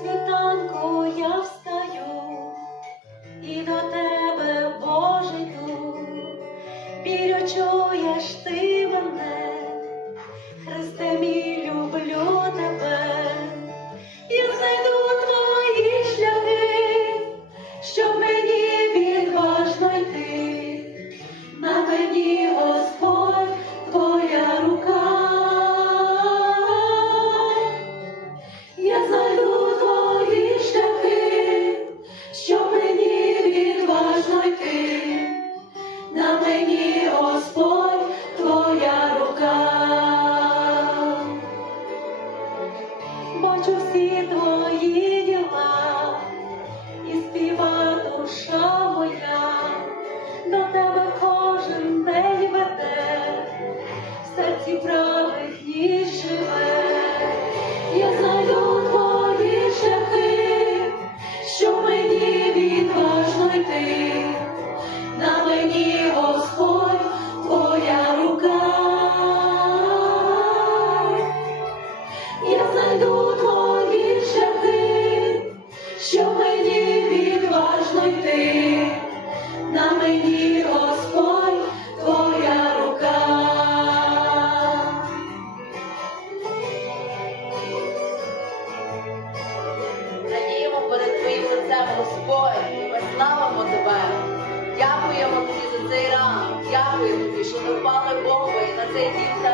світанку я встаю і до тебе, Боже, йду, вірю, чуєш ти. бачу всі твої. знайду твої шляхи, що мені відважно йти, на мені Господь твоя рука. Радіємо перед твоїм лицем, Господь, ми славимо тебе, дякуємо тобі за цей ранок, дякую тобі, що ми впали Бога і на цей дім.